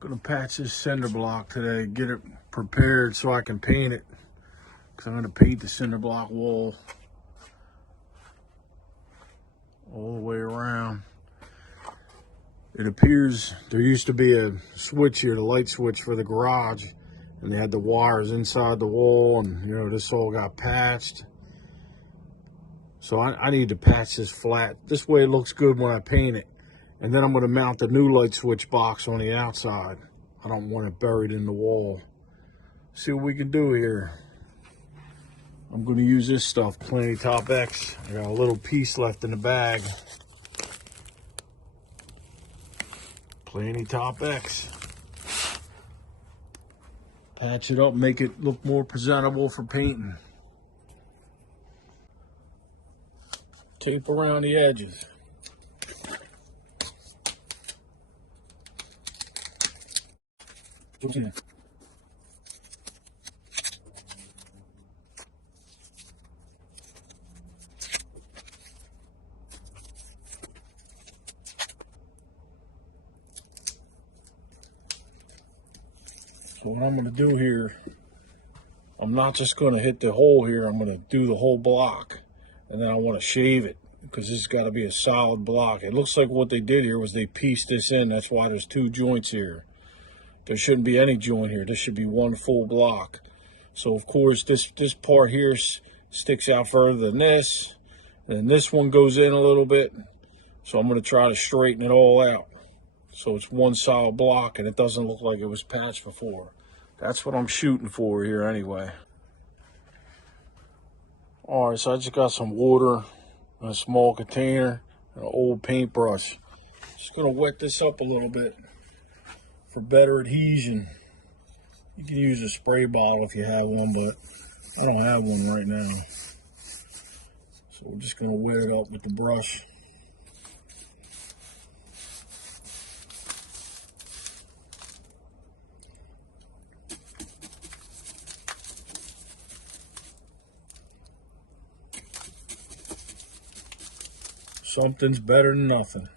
Gonna patch this cinder block today, get it prepared so I can paint it. Because I'm gonna paint the cinder block wall all the way around. It appears there used to be a switch here, the light switch for the garage, and they had the wires inside the wall, and you know, this all got patched. So I need to patch this flat. This way it looks good when I paint it. And then I'm going to mount the new light switch box on the outside. I don't want it buried in the wall. See what we can do here. I'm going to use this stuff, Plenty Top X. I got a little piece left in the bag. Plenty Top X. Patch it up, make it look more presentable for painting. Tape around the edges. Okay. So what I'm going to do here, I'm not just going to hit the hole here, I'm going to do the whole block, and then I want to shave it because this has got to be a solid block. It looks like what they did here was they pieced this in. That's why there's two joints here. There shouldn't be any joint here. This should be one full block. So of course this part here sticks out further than this, and this one goes in a little bit. So I'm going to try to straighten it all out so it's one solid block and it doesn't look like it was patched before. That's what I'm shooting for here anyway. All right, so I just got some water in a small container and an old paintbrush. Just going to wet this up a little bit for better adhesion. You can use a spray bottle if you have one, but I don't have one right now. So we're just going to wet it up with the brush. Something's better than nothing.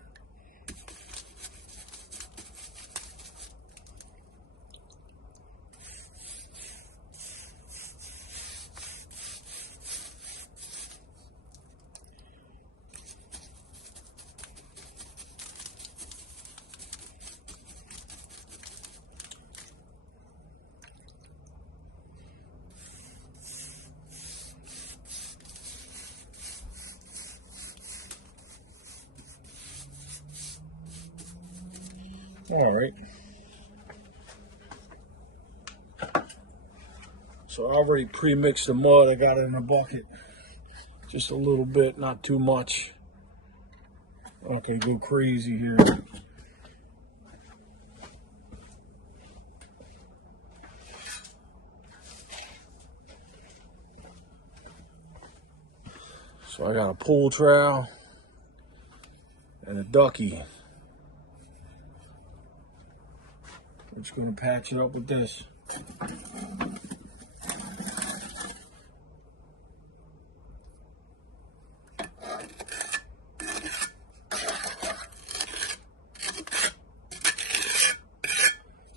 All right. So I already pre-mixed the mud. I got it in a bucket. Just a little bit, not too much. Okay, go crazy here. So I got a pull trowel and a ducky. We're just going to patch it up with this.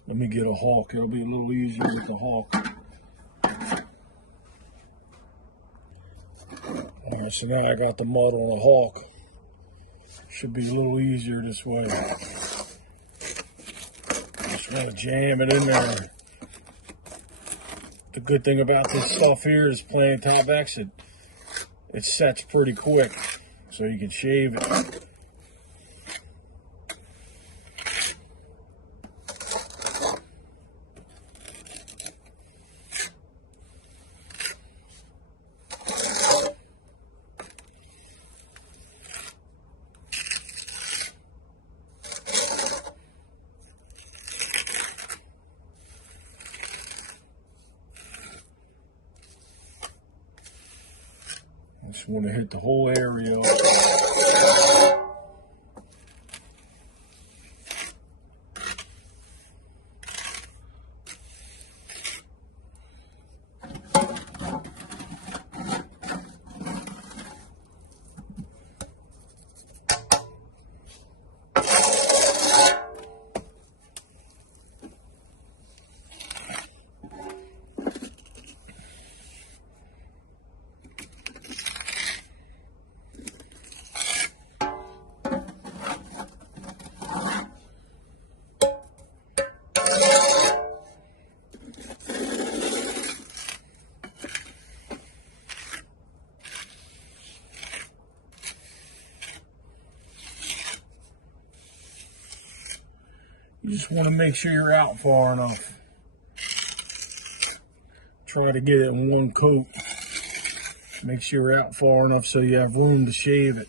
Let me get a hawk. It'll be a little easier with the hawk. All right, so now I got the mud on the hawk. Should be a little easier this way. Just want to jam it in there. The good thing about this stuff here is Plenty Top X. It sets pretty quick, so you can shave it. Just want to hit the whole area up. You just want to make sure you're out far enough. Try to get it in one coat. Make sure you're out far enough so you have room to shave it.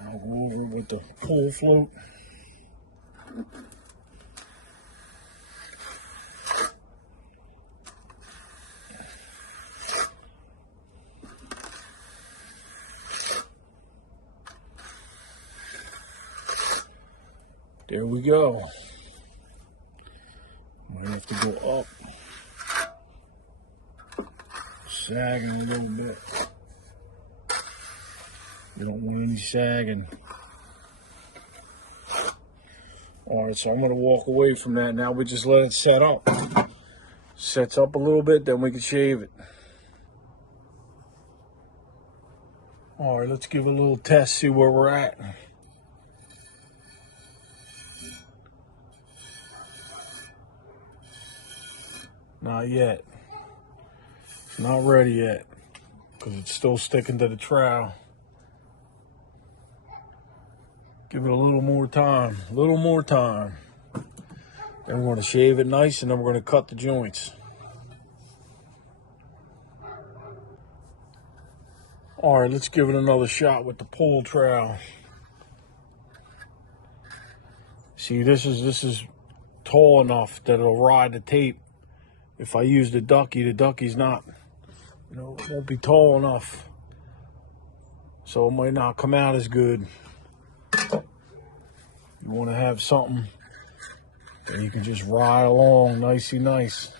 I'll go over it with the pole float. There we go. Might have to go up. Sagging a little bit. You don't want any sagging. Alright, so I'm going to walk away from that. Now we just let it set up. Sets up a little bit, then we can shave it. Alright, let's give it a little test, see where we're at. Not yet. It's not ready yet because it's still sticking to the trowel. Give it a little more time, a little more time. Then we're going to shave it nice and then we're going to cut the joints. All right, let's give it another shot with the pole trowel. See, this is tall enough that it'll ride the tape. If I use the ducky's not, it won't be tall enough. So it might not come out as good. You want to have something that you can just ride along nicey nice.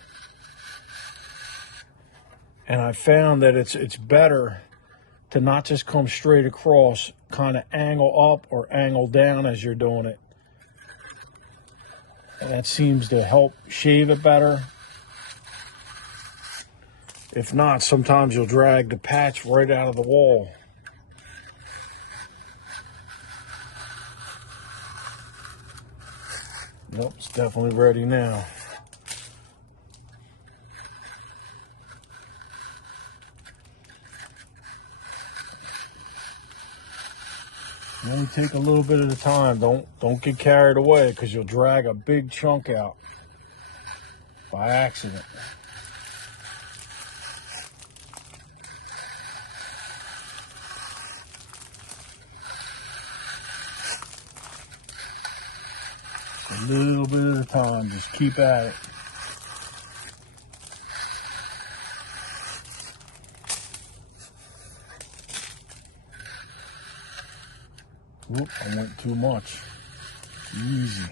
And I found that it's better to not just come straight across, kind of angle up or angle down as you're doing it. And that seems to help shave it better. If not, sometimes you'll drag the patch right out of the wall. Nope, it's definitely ready now. Only take a little bit at a time. Don't get carried away because you'll drag a big chunk out by accident. A little bit at a time, just keep at it. Oop, I went too much. Easy.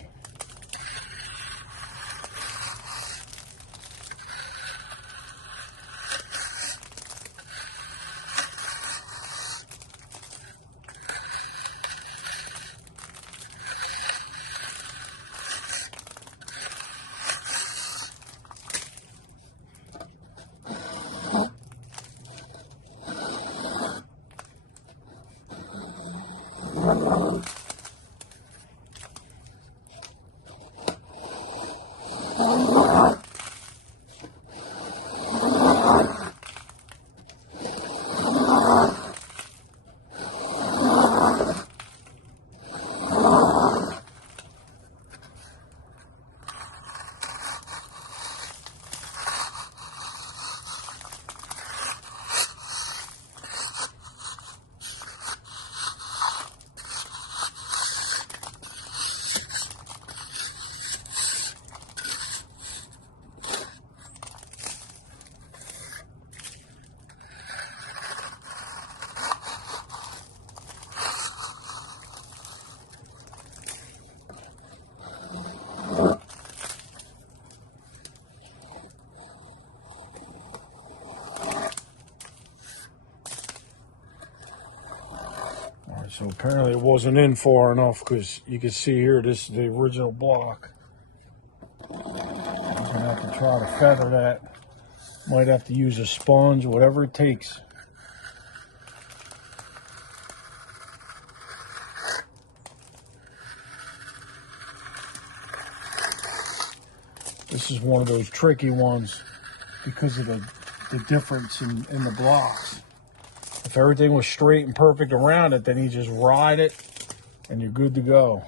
So apparently it wasn't in far enough because you can see here, this is the original block. I'm gonna have to try to feather that. Might have to use a sponge, whatever it takes. This is one of those tricky ones because of the difference in the blocks. I If everything was straight and perfect around it, then you just ride it and you're good to go.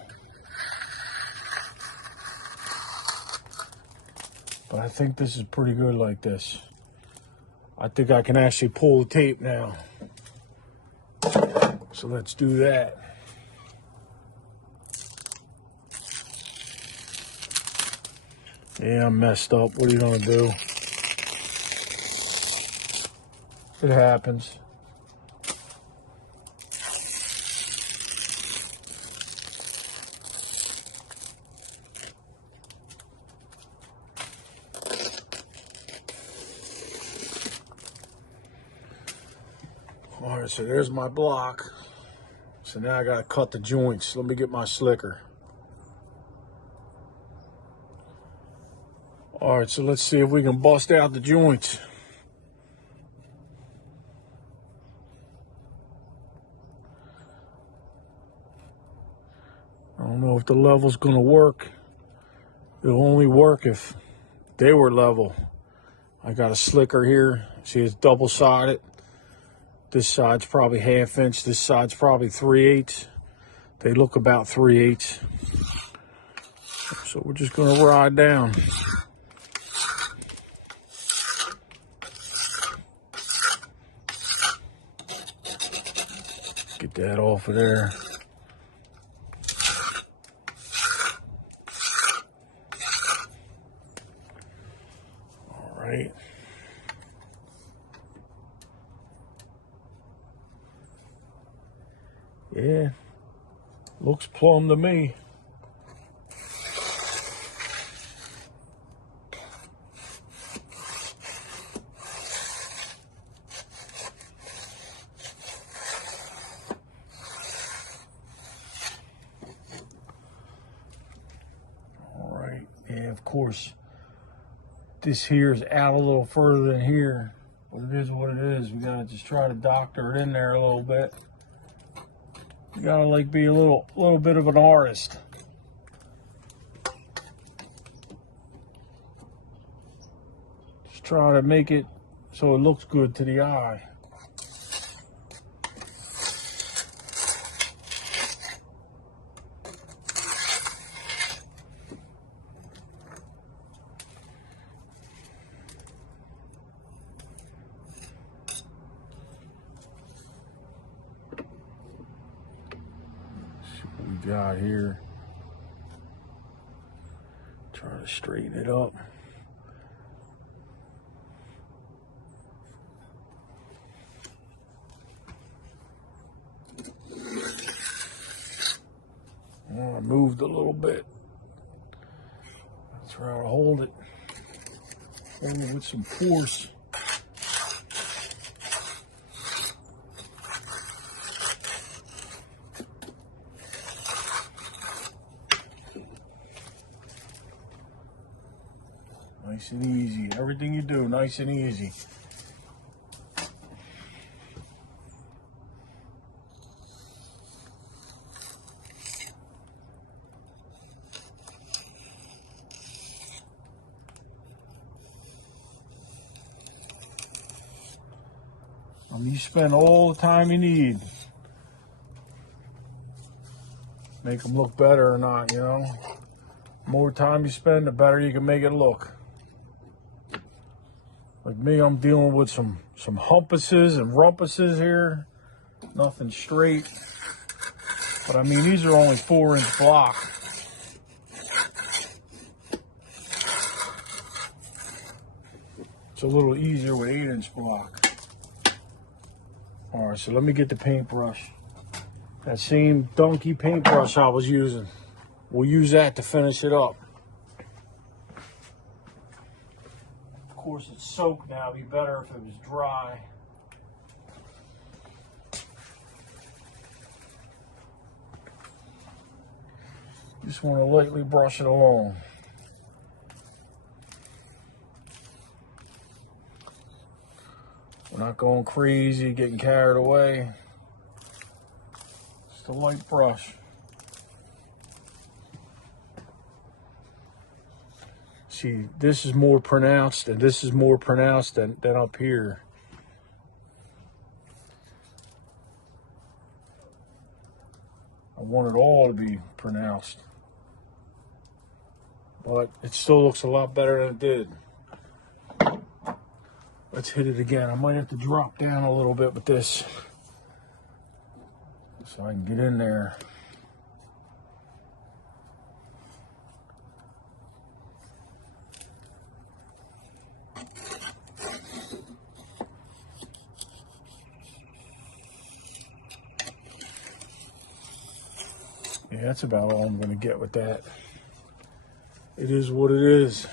But I think this is pretty good like this. I think I can actually pull the tape now. So let's do that. Yeah, I'm messed up. What are you gonna do? It happens. All right, so there's my block. So now I gotta cut the joints. Let me get my slicker. All right, so let's see if we can bust out the joints. I don't know if the level's gonna work. It'll only work if they were level. I got a slicker here. See, it's double-sided. This side's probably 1/2 inch. This side's probably 3/8. They look about 3/8. So we're just gonna ride down. Get that off of there. All right. Yeah, looks plumb to me. All right, yeah, of course, this here is out a little further than here, but it is what it is. We gotta just try to doctor it in there a little bit. You gotta like be a little bit of an artist. Just try to make it so it looks good to the eye. We got here. Try to straighten it up. Oh, I moved a little bit. Let's try to hold it. Hold it with some force. Nice and easy. Everything you do, nice and easy. You spend all the time you need. Make them look better or not, you know. The more time you spend, the better you can make it look. Like me, I'm dealing with some humpuses and rumpuses here. Nothing straight. But I mean, these are only 4-inch block. It's a little easier with 8-inch block. All right, so let me get the paintbrush. That same donkey paintbrush I was using. We'll use that to finish it up. Of course, it's soaked now. It'd be better if it was dry. Just want to lightly brush it along. We're not going crazy, getting carried away. Just a light brush. See, this is more pronounced, and this is more pronounced than up here. I want it all to be pronounced. But it still looks a lot better than it did. Let's hit it again. I might have to drop down a little bit with this so I can get in there. Yeah, that's about all I'm going to get with that. It is what it is.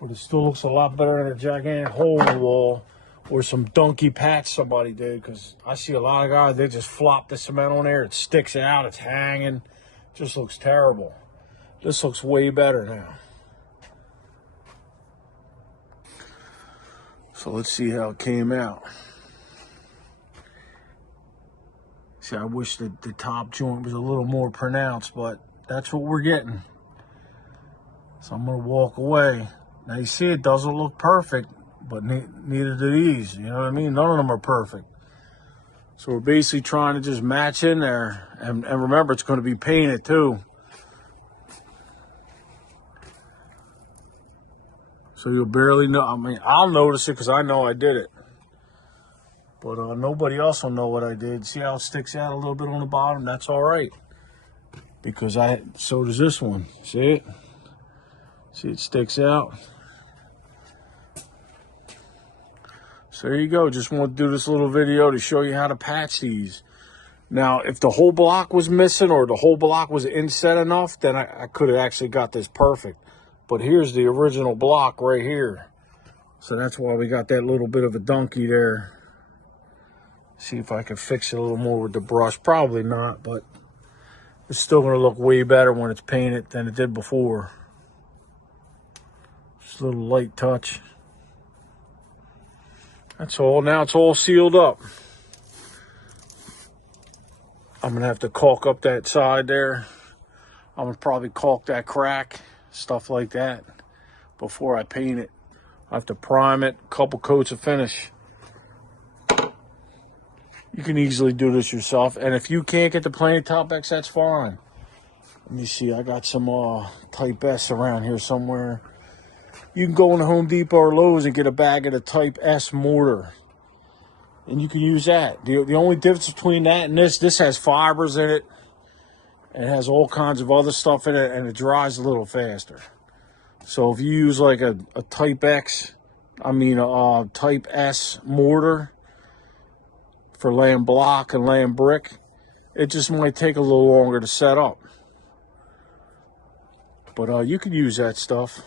But it still looks a lot better than a gigantic hole in the wall or some donkey patch somebody did, because I see a lot of guys, they just flop the cement on there. It sticks out. It's hanging. Just looks terrible. This looks way better now. So let's see how it came out. See, I wish that the top joint was a little more pronounced, but that's what we're getting. So I'm going to walk away. Now you see it doesn't look perfect, but neither do these. You know what I mean? None of them are perfect. So we're basically trying to just match in there. And remember, it's going to be painted too. So you'll barely know. I mean, I'll notice it because I know I did it. But nobody else will know what I did. See how it sticks out a little bit on the bottom? That's all right. Because so does this one. See it? See, it sticks out. So there you go. Just want to do this little video to show you how to patch these. Now, if the whole block was missing or the whole block was inset enough, then I could have actually got this perfect. But here's the original block right here. So that's why we got that little bit of a donkey there. See if I can fix it a little more with the brush. Probably not, but it's still going to look way better when it's painted than it did before. Just a little light touch. That's all. Now it's all sealed up. I'm going to have to caulk up that side there. I'm going to probably caulk that crack, stuff like that, before I paint it. I have to prime it, a couple coats of finish. You can easily do this yourself. And if you can't get the plain top X, that's fine. Let me see. I got some Type S around here somewhere. You can go in the Home Depot or Lowe's and get a bag of the Type S mortar. And you can use that. The only difference between that and this has fibers in it. And it has all kinds of other stuff in it. And it dries a little faster. So if you use like a Type S mortar for laying block and laying brick, it just might take a little longer to set up. But you can use that stuff.